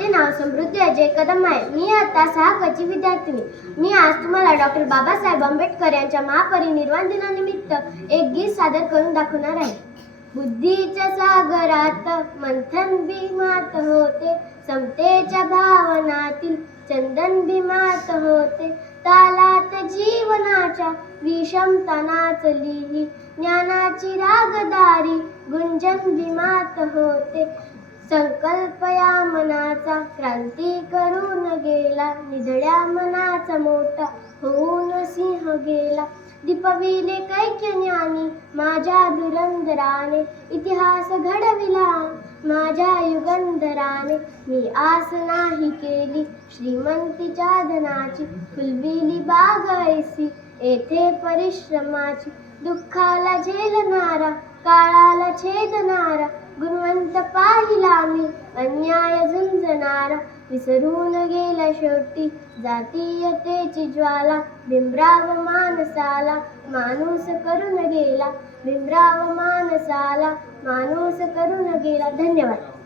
माझे नाव समृद्धी अजय कदम आहे. मी आता 6 ची विद्यार्थिनी. मी आज तुम्हाला डॉक्टर बाबासाहेब आंबेडकर यांच्या महापरिनिर्वाण दिनानिमित्त एक गीत सादर करून दाखवणार आहे. बुद्धीच्या सागरात मंथन भीमात होते, समतेच्या भावनातील चंदन भीमात होते, तालात जीवनाच्या विषमता नाचली, ज्ञानाची रागदारी गुंजन भीमात होते. संकल्प या मनाचा क्रांती करून गेला, निधड्या मनाचा मोठा होऊन सिंह गेला. दीपविले कैक्य ज्ञानी माझ्या धुरंधराने, इतिहास घडविला माझ्या युगंधराने. मी आस नाही केली श्रीमंतीच्या धनाची, फुलविली बाग ऐसी येथे परिश्रमाची. दुःखाला झेलणारा काळाला छेदणारा, गुणवंत पाहिला मी अन्याय झुंजणारा. विसरून गेला शेवटी जातीयतेची ज्वाला, भीमराव माणसाला माणूस करून गेला, भीमराव माणसाला माणूस करून गेला. धन्यवाद.